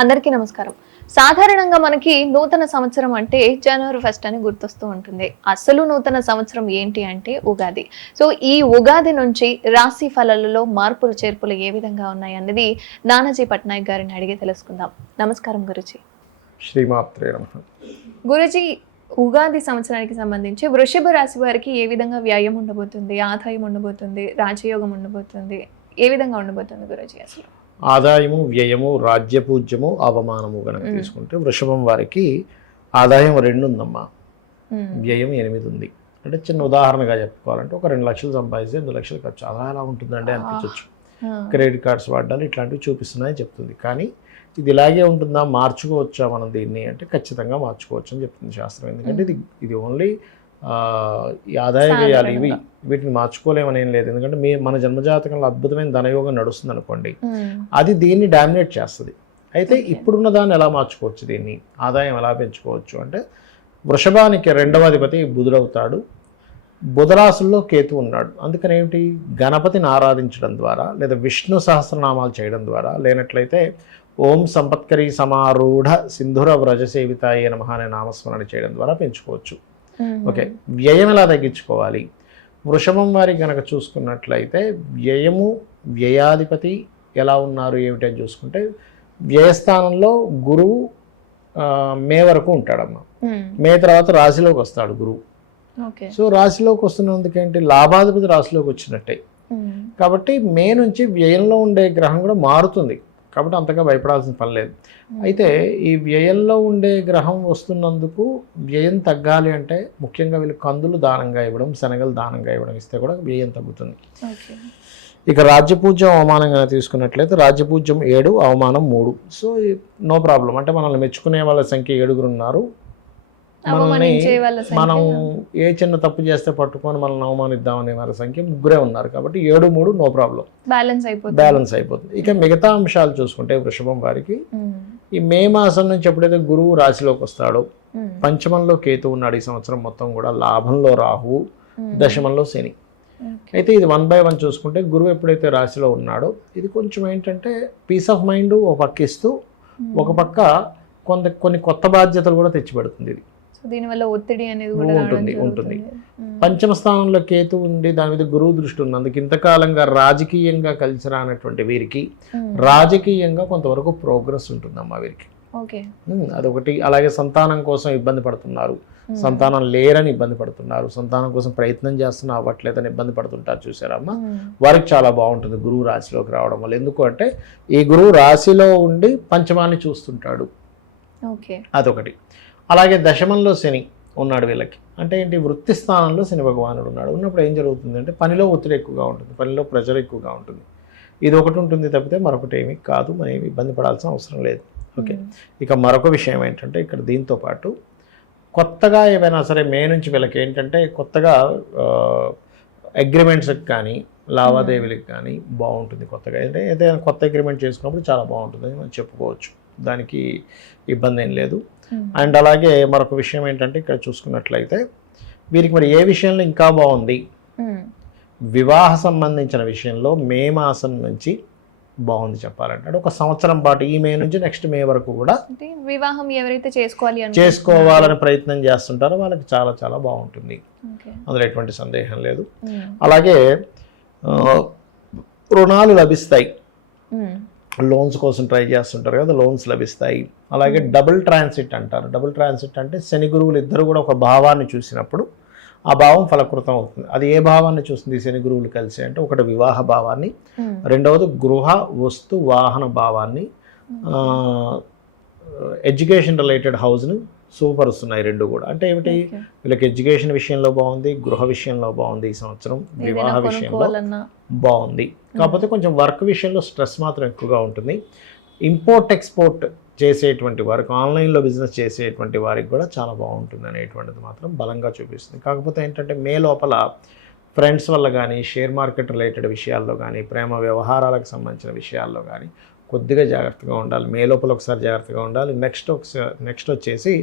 అందరికీ నమస్కారం. సాధారణంగా మనకి నూతన సంవత్సరం అంటే జనవరి 1 అని గుర్తొస్తూ ఉంటుంది. అసలు నూతన సంవత్సరం ఏంటి అంటే ఉగాది. సో ఈ ఉగాది నుంచి రాశి ఫలాలలో మార్పులు చేర్పులు ఏ విధంగా ఉన్నాయి అన్నది నానాజీ పట్నాయక్ గారిని అడిగి తెలుసుకుందాం. నమస్కారం గురుజీ. శ్రీమాత్రే నమః. గురుజీ, ఉగాది సంవత్సరానికి సంబంధించి వృషభ రాశి వారికి ఏ విధంగా వ్యయం ఉండబోతుంది, ఆదాయం ఉండబోతుంది, రాజయోగం ఉండబోతుంది, ఏ విధంగా ఉండబోతుంది గురుజీ? అసలు ఆదాయము, వ్యయము, రాజ్యపూజ్యము, అవమానము కనుక తీసుకుంటే వృషభం వారికి ఆదాయం 2 ఉందమ్మా, వ్యయం 8 ఉంది. అంటే చిన్న ఉదాహరణగా చెప్పుకోవాలంటే ఒక 2 లక్షలు సంపాదిస్తే 2 లక్షలు ఖర్చు. అలా ఎలా ఉంటుందండి అనిపించవచ్చు. క్రెడిట్ కార్డ్స్ వాడాలి, ఇట్లాంటివి చూపిస్తున్నాయని చెప్తుంది. కానీ ఇది ఇలాగే ఉంటుందా, మార్చుకోవచ్చా మనం దీన్ని అంటే ఖచ్చితంగా మార్చుకోవచ్చు అని చెప్తుంది శాస్త్రం. ఎందుకంటే ఇది ఓన్లీ ఈ ఆదాయ వ్యయాలు వీటిని మార్చుకోలేమని ఏం లేదు. ఎందుకంటే మన జన్మజాతకంలో అద్భుతమైన ధనయోగం నడుస్తుంది అనుకోండి, అది దీన్ని డామినేట్ చేస్తుంది. అయితే ఇప్పుడున్న దాన్ని ఎలా మార్చుకోవచ్చు, దీన్ని ఆదాయం ఎలా పెంచుకోవచ్చు అంటే వృషభానికి 2వ అధిపతి బుధుడవుతాడు, బుధరాశుల్లో కేతు ఉన్నాడు. అందుకని ఏమిటి, గణపతిని ఆరాధించడం ద్వారా లేదా విష్ణు సహస్రనామాలు చేయడం ద్వారా, లేనట్లయితే ఓం సంపత్కరీ సమారూఢ సింధుర వ్రజ సేవితాయ నమః అనే నామస్మరణ చేయడం ద్వారా పెంచుకోవచ్చు. ఓకే, వ్యయం ఎలా తగ్గించుకోవాలి? వృషభం వారి కనుక చూసుకున్నట్లయితే వ్యయము, వ్యయాధిపతి ఎలా ఉన్నారు ఏమిటని చూసుకుంటే వ్యయస్థానంలో గురువు మే వరకు ఉంటాడమ్మా. మే తర్వాత రాశిలోకి వస్తాడు గురువు. సో రాశిలోకి వస్తున్నందుకు ఏంటి, లాభాధిపతి రాశిలోకి వచ్చినట్టే. కాబట్టి మే నుంచి వ్యయంలో ఉండే గ్రహం కూడా మారుతుంది. కాబట్టి అంతగా భయపడాల్సిన పని లేదు. అయితే ఈ వ్యయంలో ఉండే గ్రహం వస్తున్నందుకు వ్యయం తగ్గాలి అంటే ముఖ్యంగా వీళ్ళు కందులు దానంగా ఇవ్వడం, శనగలు దానంగా ఇవ్వడం ఇస్తే కూడా వ్యయం తగ్గుతుంది. ఇక రాజ్యపూజ్యం అవమానంగా తీసుకున్నట్లయితే రాజ్యపూజ్యం 7, అవమానం 3. So no problem. అంటే మనల్ని మెచ్చుకునే వాళ్ళ సంఖ్య 7 ఉన్నారు. మనం ఏ చిన్న తప్పు చేస్తే పట్టుకొని మనల్ని అవమానిద్దామనే వాళ్ళ సంఖ్య 3 ఉన్నారు. కాబట్టి 7, 3 నో ప్రాబ్లం, బ్యాలెన్స్ అయిపోతుంది. ఇక మిగతా అంశాలు చూసుకుంటే వృషభం వారికి ఈ మే మాసం నుంచి ఎప్పుడైతే గురువు రాశిలోకి వస్తాడో, పంచమంలో కేతు ఉన్నాడు ఈ సంవత్సరం మొత్తం కూడా, లాభంలో రాహువు, దశమంలో శని. అయితే ఇది 1 by 1 చూసుకుంటే గురువు ఎప్పుడైతే రాశిలో ఉన్నాడో ఇది కొంచెం ఏంటంటే పీస్ ఆఫ్ మైండ్ ఒక పక్క ఇస్తూ, ఒక పక్క కొన్ని కొత్త బాధ్యతలు కూడా తెచ్చిపెడుతుంది. ఇది దీనివల్ల ఒత్తిడి అనేది ఉంటుంది. పంచమ స్థానంలో కేతు ఉండి దాని మీద గురువు దృష్టి ఉంది. అందుకు ఇంతకాలంగా రాజకీయంగా కలిసి రానటువంటి వీరికి రాజకీయంగా కొంతవరకు ప్రోగ్రెస్ ఉంటుందమ్మా వీరికి. అదొకటి. అలాగే సంతానం కోసం ఇబ్బంది పడుతున్నారు, సంతానం లేరని ఇబ్బంది పడుతున్నారు, సంతానం కోసం ప్రయత్నం చేస్తున్నా అవ్వట్లేదని ఇబ్బంది పడుతుంటారు చూసారమ్మా, వారికి చాలా బాగుంటుంది గురువు రాశిలోకి రావడం వల్ల. ఎందుకు అంటే ఈ గురువు రాశిలో ఉండి పంచమాన్ని చూస్తుంటాడు, అదొకటి. అలాగే దశమంలో శని ఉన్నాడు వీళ్ళకి. అంటే ఏంటి, వృత్తి స్థానంలో శని భగవానుడు ఉన్నాడు. ఉన్నప్పుడు ఏం జరుగుతుంది అంటే పనిలో ఒత్తిడి ఎక్కువగా ఉంటుంది, పనిలో ప్రెజర్ ఎక్కువగా ఉంటుంది. ఇది ఒకటి ఉంటుంది తప్పితే మరొకటి ఏమీ కాదు, మనం ఏమి ఇబ్బంది పడాల్సిన అవసరం లేదు. ఓకే, ఇక మరొక విషయం ఏంటంటే ఇక్కడ దీంతో పాటు కొత్తగా ఏమైనా సరే మే నుంచి వీళ్ళకి ఏంటంటే కొత్తగా అగ్రిమెంట్స్కి కానీ లావాదేవీలకు కానీ బాగుంటుంది. కొత్తగా ఏదైనా కొత్త అగ్రిమెంట్ చేసుకున్నప్పుడు చాలా బాగుంటుంది అని మనం చెప్పుకోవచ్చు, దానికి ఇబ్బంది ఏం లేదు. అండ్ అలాగే మరొక విషయం ఏంటంటే ఇక్కడ చూసుకున్నట్లయితే వీరికి మరి ఏ విషయంలో ఇంకా బాగుంది, వివాహ సంబంధించిన విషయంలో మే మాసం నుంచి బాగుంది చెప్పాలంటే. ఒక సంవత్సరం పాటు ఈ మే నుంచి నెక్స్ట్ మే వరకు కూడా వివాహం ఎవరైతే చేసుకోవాలని ప్రయత్నం చేస్తుంటారో వాళ్ళకి చాలా చాలా బాగుంటుంది, అందులో ఎటువంటి సందేహం లేదు. అలాగే రుణాలు లభిస్తాయి, లోన్స్ కోసం ట్రై చేస్తుంటారు కదా, లోన్స్ లభిస్తాయి. అలాగే డబుల్ ట్రాన్సిట్ అంటారు. డబుల్ ట్రాన్సిట్ అంటే శని గురువులు ఇద్దరు కూడా ఒక భావాన్ని చూసినప్పుడు ఆ భావం ఫలకృతం అవుతుంది. అది ఏ భావాన్ని చూస్తుంది శని గురువులు కలిసి అంటే, ఒకటి వివాహ భావాన్ని, రెండవది గృహ వస్తు వాహన భావాన్ని, ఎడ్యుకేషన్ రిలేటెడ్ హౌస్ని సూపరుస్తున్నాయి 2 కూడా. అంటే ఏమిటి, వీళ్ళకి ఎడ్యుకేషన్ విషయంలో బాగుంది, గృహ విషయంలో బాగుంది, ఈ సంవత్సరం వివాహ విషయంలో బాగుంది. కాకపోతే కొంచెం వర్క్ విషయంలో స్ట్రెస్ మాత్రం ఎక్కువగా ఉంటుంది. ఇంపోర్ట్ ఎక్స్పోర్ట్ చేసేటువంటి వారికి, ఆన్లైన్లో బిజినెస్ చేసేటువంటి వారికి కూడా చాలా బాగుంటుంది అనేటువంటిది మాత్రం బలంగా చూపిస్తుంది. కాకపోతే ఏంటంటే మే లోపల ఫ్రెండ్స్ వల్ల కానీ, షేర్ మార్కెట్ రిలేటెడ్ విషయాల్లో కానీ, ప్రేమ వ్యవహారాలకు సంబంధించిన విషయాల్లో కానీ కొద్దిగా జాగ్రత్తగా ఉండాలి. మే లోపల ఒకసారి జాగ్రత్తగా ఉండాలి. నెక్స్ట్ వచ్చేసి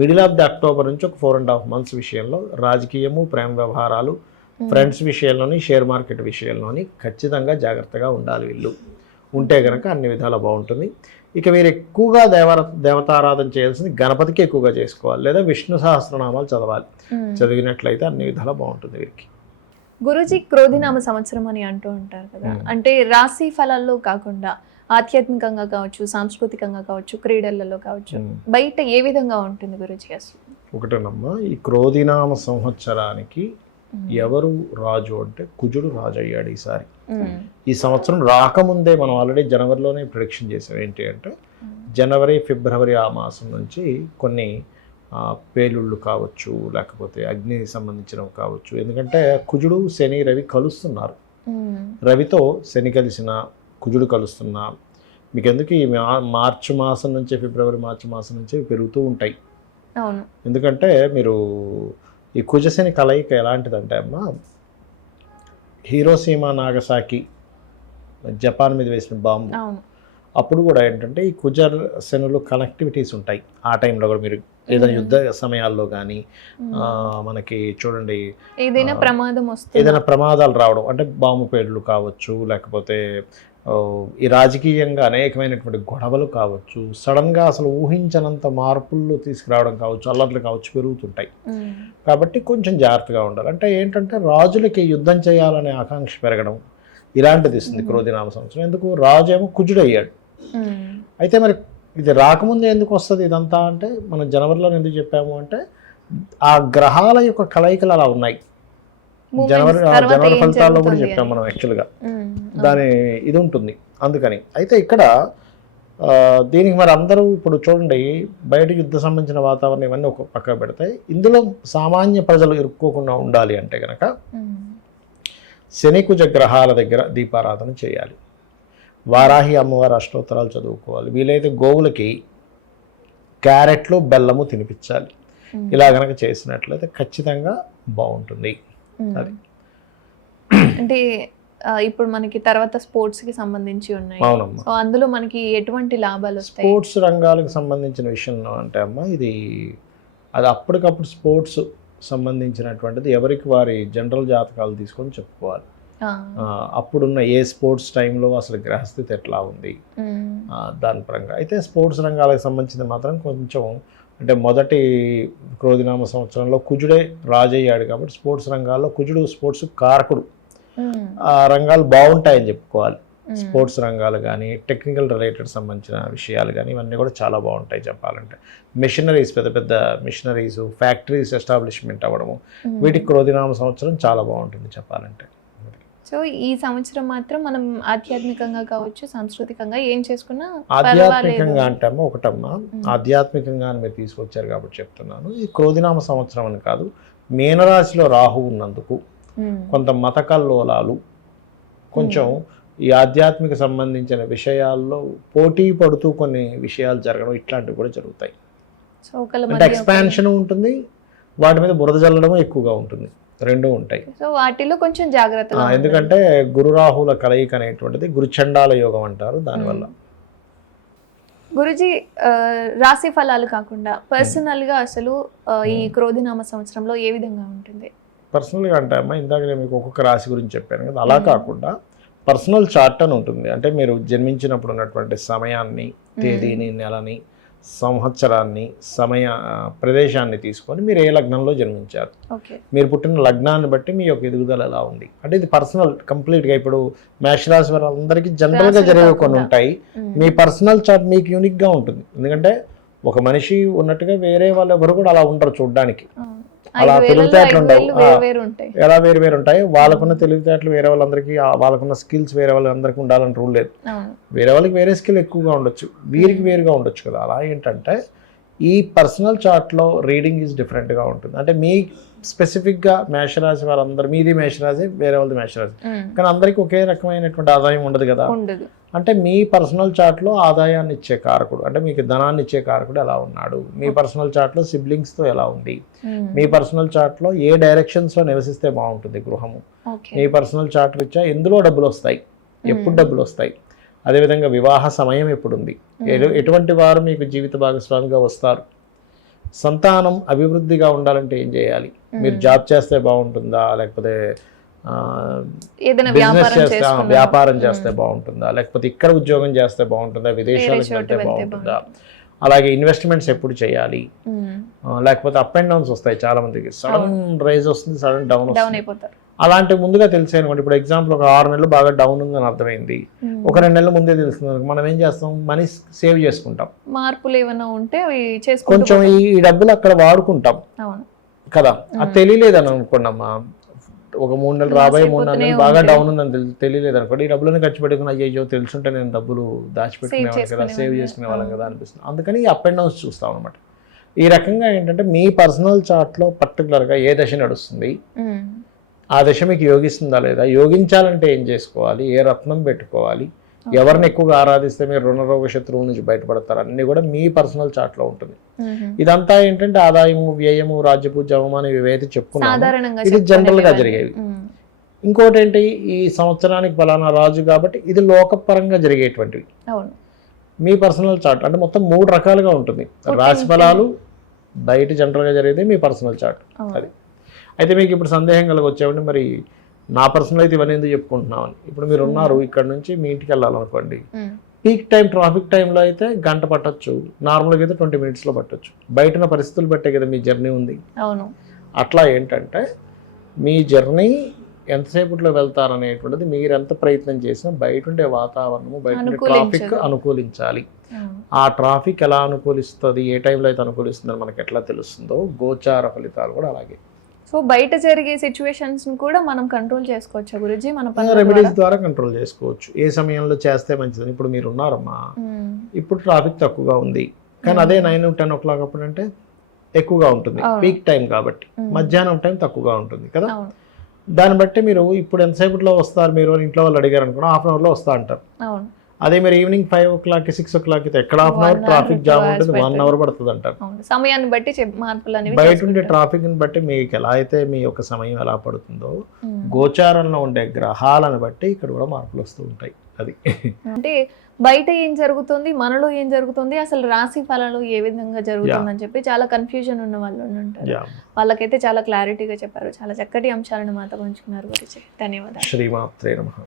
మిడిల్ ఆఫ్ ది అక్టోబర్ నుంచి ఒక 4.5 months విషయంలో రాజకీయము, ప్రేమ వ్యవహారాలు, ఫ్రెండ్స్ విషయంలోని, షేర్ మార్కెట్ విషయంలోని ఖచ్చితంగా జాగ్రత్తగా ఉండాలి వీళ్ళు. ఉంటే కనుక అన్ని విధాలా బాగుంటుంది. ఇక మీరు ఎక్కువగా దేవతారాధన చేయాల్సింది గణపతికి ఎక్కువగా చేసుకోవాలి, లేదా విష్ణు సహస్రనామాలు చదవాలి. చదివినట్లయితే అన్ని విధాలా బాగుంటుంది వీరికి. గురూజీ, క్రోధినామ సంవత్సరం అని అంటూ ఉంటారు కదా, అంటే రాశి ఫలాల్లో కాకుండా ఆధ్యాత్మికంగా కావచ్చు, సాంస్కృతికంగా కావచ్చు, క్రీడలలో కావచ్చు, బయట ఏ విధంగా ఉంటుంది గురూజీ అసలు? ఒకటేనమ్మా, ఈ క్రోధినామ సంవత్సరానికి ఎవరు రాజు అంటే కుజుడు రాజు అయ్యాడు ఈసారి. ఈ సంవత్సరం రాకముందే మనం ఆల్రెడీ జనవరిలోనే ప్రిడిక్షన్ చేసాం. ఏంటి అంటే జనవరి, ఫిబ్రవరి ఆ మాసం నుంచి కొన్ని పేలుళ్ళు కావచ్చు, లేకపోతే అగ్నికి సంబంధించినవి కావచ్చు. ఎందుకంటే కుజుడు, శని, రవి కలుస్తున్నారు. రవితో శని కలిసిన, కుజుడు కలుస్తున్నా, మీకు ఎందుకు ఈ మార్చి మాసం నుంచి, ఫిబ్రవరి మార్చి మాసం నుంచి పెరుగుతూ ఉంటాయి. ఎందుకంటే మీరు ఈ కుజశని కలయిక ఎలాంటిదంటే అమ్మా, హీరోసీమా నాగసాకి జపాన్ మీద వేసిన బాంబు, అప్పుడు కూడా ఏంటంటే ఈ కుజర్ శనులు కనెక్టివిటీస్ ఉంటాయి. ఆ టైంలో కూడా మీరు ఏదైనా యుద్ధ సమయాల్లో కానీ మనకి చూడండి ఏదైనా ప్రమాదాలు రావడం, అంటే బాంబు పేర్లు కావచ్చు, లేకపోతే ఈ రాజకీయంగా అనేకమైనటువంటి గొడవలు కావచ్చు, సడన్గా అసలు ఊహించనంత మార్పులు తీసుకురావడం కావచ్చు, అల్లర్లు కావచ్చు, పెరుగుతుంటాయి. కాబట్టి కొంచెం జాగ్రత్తగా ఉండాలి. అంటే ఏంటంటే రాజులకి యుద్ధం చేయాలనే ఆకాంక్ష పెరగడం ఇలాంటిది ఇస్తుంది క్రోధినామ సంవత్సరం. ఎందుకు? రాజు ఏమో కుజుడయ్యాడు. అయితే మరి ఇది రాకముందే ఎందుకు వస్తుంది ఇదంతా అంటే, మనం జనవరిలో ఎందుకు చెప్పాము అంటే ఆ గ్రహాల యొక్క కలయికలు అలా ఉన్నాయి. జనవరి ఫలితాల్లో కూడా చెప్పాము మనం యాక్చువల్గా, దాని ఇది ఉంటుంది అందుకని. అయితే ఇక్కడ దీనికి మరి అందరూ ఇప్పుడు చూడండి, బయట యుద్ధ సంబంధించిన వాతావరణం ఇవన్నీ ఒక పక్క పెడతాయి. ఇందులో సామాన్య ప్రజలు ఇరుక్కోకుండా ఉండాలి అంటే కనుక శని కుజ గ్రహాల దగ్గర దీపారాధన చేయాలి. వారాహి అమ్మవారి అష్టోత్తరాలు చదువుకోవాలి. వీలైతే గోవులకి క్యారెట్లు, బెల్లము తినిపించాలి. ఇలా కనుక చేసినట్లయితే ఖచ్చితంగా బాగుంటుంది. అది అంటే ఇప్పుడు మనకి తర్వాత స్పోర్ట్స్ కి సంబంధించి ఉన్నాయి. అవునమ్మా. సో అందులో మనకి ఎటువంటి లాభాలు వస్తాయి? స్పోర్ట్స్ రంగాలకు సంబంధించిన విషయంలో అంటే అమ్మా, అది అప్పటికప్పుడు స్పోర్ట్స్ సంబంధించినటువంటిది ఎవరికి వారి జనరల్ జాతకాలు తీసుకొని చెప్పుకోవాలి. అప్పుడున్న ఏ స్పోర్ట్స్ టైంలో అసలు గ్రహస్థితి ఎట్లా ఉంది దాని పరంగా. అయితే స్పోర్ట్స్ రంగాలకు సంబంధించింది మాత్రం కొంచెం, అంటే మొదటి క్రోధినామ సంవత్సరంలో కుజుడే రాజయ్యాడు కాబట్టి స్పోర్ట్స్ రంగాల్లో కుజుడు స్పోర్ట్స్ కారకుడు. ఆ రంగాలు బాగుంటాయని చెప్పుకోవాలి. స్పోర్ట్స్ రంగాలు కానీ, టెక్నికల్ రిలేటెడ్ సంబంధించిన విషయాలు కానీ, ఇవన్నీ కూడా చాలా బాగుంటాయి చెప్పాలంటే. మిషనరీస్, పెద్ద పెద్ద మిషనరీస్, ఫ్యాక్టరీస్ ఎస్టాబ్లిష్మెంట్ అవ్వడము, వీటికి క్రోధినామ సంవత్సరం చాలా బాగుంటుంది చెప్పాలంటే. సో ఈ సంవత్సరం మాత్రం మనం ఆధ్యాత్మికంగా కావచ్చు, సాంస్కృతికంగా ఏం చేసుకున్నా ఆధ్యాత్మికంగా అంటే అమ్మ ఒకటమ్మా, ఆధ్యాత్మికంగా మీరు తీసుకొచ్చారు కాబట్టి చెప్తున్నాను. ఈ క్రోధినామ సంవత్సరం అని కాదు, మీనరాశిలో రాహు ఉన్నందుకు కొంత మత కల్లోలాలు, కొంచెం ఈ ఆధ్యాత్మిక సంబంధించిన విషయాల్లో పోటీ పడుతూ కొన్ని విషయాలు జరగడం, ఇట్లాంటివి కూడా జరుగుతాయి. అంటే ఎక్స్పాన్షన్ ఉంటుంది, వాటి మీద బురద జల్లడం ఎక్కువగా ఉంటుంది, రెండూ ఉంటాయి. సో వాటిలో కొంచెం జాగ్రత్తగా, ఎందుకంటే గురు రాహుల కలయిక అనేటువంటిది గురుచండాల యోగం అంటారు. దానివల్ల గురుజీ, రాశి ఫలాలు కాకుండా పర్సనల్ గా అసలు ఈ క్రోధినామ సంవత్సరంలో ఏ విధంగా ఉంటుంది? పర్సనల్గా అంటే అమ్మా, ఇందాక నేను మీకు ఒక్కొక్క రాశి గురించి చెప్పాను కదా, అలా కాకుండా పర్సనల్ చార్ట్ అని ఉంటుంది. అంటే మీరు జన్మించినప్పుడు ఉన్నటువంటి సమయాన్ని, తేదీని, నెలని, సంవత్సరాన్ని, ప్రదేశాన్ని తీసుకొని మీరు ఏ లగ్నంలో జన్మించారు, మీరు పుట్టిన లగ్నాన్ని బట్టి మీ యొక్క ఎదుగుదల ఎలా ఉంది అంటే ఇది పర్సనల్ కంప్లీట్గా. ఇప్పుడు మేషరాశి వారు అందరికీ జనరల్గా జరిగే కొన్ని ఉంటాయి. మీ పర్సనల్ చార్ట్ మీకు యూనిక్గా ఉంటుంది. ఎందుకంటే ఒక మనిషి ఉన్నట్టుగా వేరే వాళ్ళు ఎవరు కూడా అలా ఉండరు చూడడానికి. అలా తెలివితేటలు ఉండవు, ఎలా వేరు వేరు ఉంటాయి. వాళ్ళకున్న తెలివితేటలు వేరే వాళ్ళందరికీ, వాళ్ళకున్న స్కిల్స్ వేరే వాళ్ళందరికీ ఉండాలని రూల్ లేదు. వేరే వాళ్ళకి వేరే స్కిల్ ఎక్కువగా ఉండొచ్చు, వీరికి వేరుగా ఉండొచ్చు కదా. అలా ఏంటంటే ఈ పర్సనల్ చార్ట్లో రీడింగ్ ఈజ్ డిఫరెంట్గా ఉంటుంది. అంటే మీ స్పెసిఫిక్గా మేషరాశి వారందరూ, మీది మేషరాశి, వేరే వాళ్ళది మేషరాశి, కానీ అందరికీ ఒకే రకమైనటువంటి ఆదాయం ఉండదు కదా. అంటే మీ పర్సనల్ చార్ట్లో ఆదాయాన్ని ఇచ్చే కారకుడు, అంటే మీకు ధనాన్ని ఇచ్చే కారకుడు ఎలా ఉన్నాడు, మీ పర్సనల్ చార్ట్లో సిబ్లింగ్స్తో ఎలా ఉంది, మీ పర్సనల్ చార్ట్లో ఏ డైరెక్షన్స్లో నివసిస్తే బాగుంటుంది గృహము, మీ పర్సనల్ చార్ట్ రీత్యా ఎందులో డబ్బులు వస్తాయి, ఎప్పుడు డబ్బులు వస్తాయి, అదేవిధంగా వివాహ సమయం ఎప్పుడుంది, ఎటువంటి వారు మీకు జీవిత భాగస్వామిగా వస్తారు, సంతానం అభివృద్ధిగా ఉండాలంటే ఏం చేయాలి, మీరు జాబ్ చేస్తే బాగుంటుందా, లేకపోతే ఏదైనా బిజినెస్ వ్యాపారం చేస్తే చేసుకున్నా వ్యాపారం చేస్తే బాగుంటుందా, లేకపోతే ఇక్కడ ఉద్యోగం చేస్తే బాగుంటుందా, విదేశాలకు చోటు వెళ్తే వెళ్తే బాగుంటుందా, అలాగే ఇన్వెస్ట్మెంట్స్ ఎప్పుడు చేయాలి, లేకపోతే అప్ అండ్ డౌన్స్ వస్తాయి చాలా మందికి, సడన్ రైజ్ వస్తుంది, సడన్ డౌన్ డౌన్ వస్తుంది. అయిపోతారు. అలాంటి ముందుగా తెలిసే అనుకోండి. ఇప్పుడు ఎగ్జాంపుల్ ఒక 6 నెలలు బాగా డౌన్ ఉందని అర్థమైంది, ఒక 2 నెలల ముందే తెలుస్తుంది అనుకో, మనం ఏం చేస్తాం, మనీ సేవ్ చేసుకుంటాం, మార్పులు ఏమైనా ఉంటే అవి కొంచెం చేసుకుంటాం. ఈ డబ్బులు అక్కడ వాడుకుంటాం అవును కదా. అది తెలియలేదని అనుకోండమ్మా, ఒక 3 నెలలు రాబోయే 3 నెలలు బాగా డౌన్ ఉందని తెలియలేదు అనుకోండి, ఈ డబ్బులని ఖర్చు పెట్టుకుని అయ్యో తెలుసుంటే నేను డబ్బులు దాచిపెట్టుకునేవాళ్ళం కదా, సేవ్ చేసుకునే వాళ్ళం కదా అనిపిస్తుంది. అందుకని ఈ అప్ అండ్ డౌన్స్ చూస్తాం అనమాట. ఈ రకంగా ఏంటంటే మీ పర్సనల్ చార్ట్లో పర్టికులర్గా ఏ దశ నడుస్తుంది, ఆ దశ మీకు యోగిస్తుందా లేదా, యోగించాలంటే ఏం చేసుకోవాలి, ఏ రత్నం పెట్టుకోవాలి, ఎవరిని ఎక్కువగా ఆరాధిస్తే మీరు రుణరోగ శత్రువు నుంచి బయటపడతారు, అన్నీ కూడా మీ పర్సనల్ చార్ట్లో ఉంటుంది. ఇదంతా ఏంటంటే ఆదాయము, వ్యయము, రాజ్యపూజ, అవమానం ఇవైతే చెప్పుకున్నాము, సాధారణంగా ఇది జనరల్ గా జరిగేవి. ఇంకోటి ఏంటి, ఈ సంవత్సరానికి ఫలానా రాజు కాబట్టి ఇది లోకపరంగా జరిగేటువంటివి. అవును మీ పర్సనల్ చార్ట్ అంటే మొత్తం 3 రకాలుగా ఉంటుంది. రాశి ఫలాలు బయట జనరల్గా జరిగేది మీ పర్సనల్ చార్ట్ అది. అయితే మీకు ఇప్పుడు సందేహం కలగొచ్చేవండి, మరి నా పర్సనల్ అయితే ఇవన్నీ ఎందుకు చెప్పుకుంటున్నామని. ఇప్పుడు మీరు ఉన్నారు, ఇక్కడ నుంచి మీ ఇంటికి వెళ్ళాలనుకోండి, పీక్ టైం ట్రాఫిక్ టైంలో అయితే గంట పట్టొచ్చు, నార్మల్గా అయితే 20 మినిట్స్లో పట్టొచ్చు. బయటన పరిస్థితులు బట్టే కదా మీ జర్నీ ఉంది. అవును అట్లా ఏంటంటే మీ జర్నీ ఎంతసేపట్లో వెళ్తారనేటువంటిది మీరు ఎంత ప్రయత్నం చేసినా బయట ఉండే వాతావరణము, బయట ఉండే ట్రాఫిక్ అనుకూలించాలి. ఆ ట్రాఫిక్ ఎలా అనుకూలిస్తుంది, ఏ టైంలో అయితే అనుకూలిస్తుందని మనకి ఎట్లా తెలుస్తుందో గోచార ఫలితాలు కూడా అలాగే. సో బయట జరిగే సిచ్యువేషన్స్ కూడా మనం కంట్రోల్ చేసుకోవచ్చు గురుజీ, మన రెమెడీస్ ద్వారా కంట్రోల్ చేసుకోవచ్చు. ఏ సమయంలో చేస్తే మంచిదని. ఇప్పుడు మీరు ఉన్నారమ్మా, ఇప్పుడు ట్రాఫిక్ తక్కువగా ఉంది, కానీ అదే 9-10 o'clock అప్పుడు అంటే ఎక్కువగా ఉంటుంది, పీక్ టైం కాబట్టి. మధ్యాహ్నం టైం తక్కువగా ఉంటుంది కదా. దాన్ని బట్టి మీరు ఇప్పుడు ఎంతసేపట్లో వస్తారు, మీరు ఇంట్లో వాళ్ళు అడిగారు అనుకున్నా హాఫ్ అన్ అవర్లో వస్తా అంటారు. అదే మీరు ఈవినింగ్ 5 o'clock 6 o'clock అయితే ఎక్కడ half an hour traffic jam ఉంటుంది, 1 hour పడుతుంది అంటారు. సమయాన్ని బట్టి మార్పులు అనేవి బయట ఉండే ట్రాఫిక్ ని బట్టి మీకు ఎలా అయితే మీ యొక్క సమయం ఎలా పడుతుందో, గోచారంలో ఉండే గ్రహాలను బట్టి ఇక్కడ కూడా మార్పులు వస్తూ ఉంటాయి. అది అంటే బయట ఏం జరుగుతుంది, మనలో ఏం జరుగుతుంది, అసలు రాశి ఫలాలు ఏ విధంగా జరుగుతుందని చెప్పి చాలా కన్ఫ్యూజన్ ఉన్న వాళ్ళు ఉంటారు. వాళ్ళకైతే చాలా క్లారిటీగా చెప్పారు. చాలా చక్కటి అంశాలను మాతో పంచుకున్నారు గురించి. ధన్యవాదాలు. శ్రీమాత్రే నమః.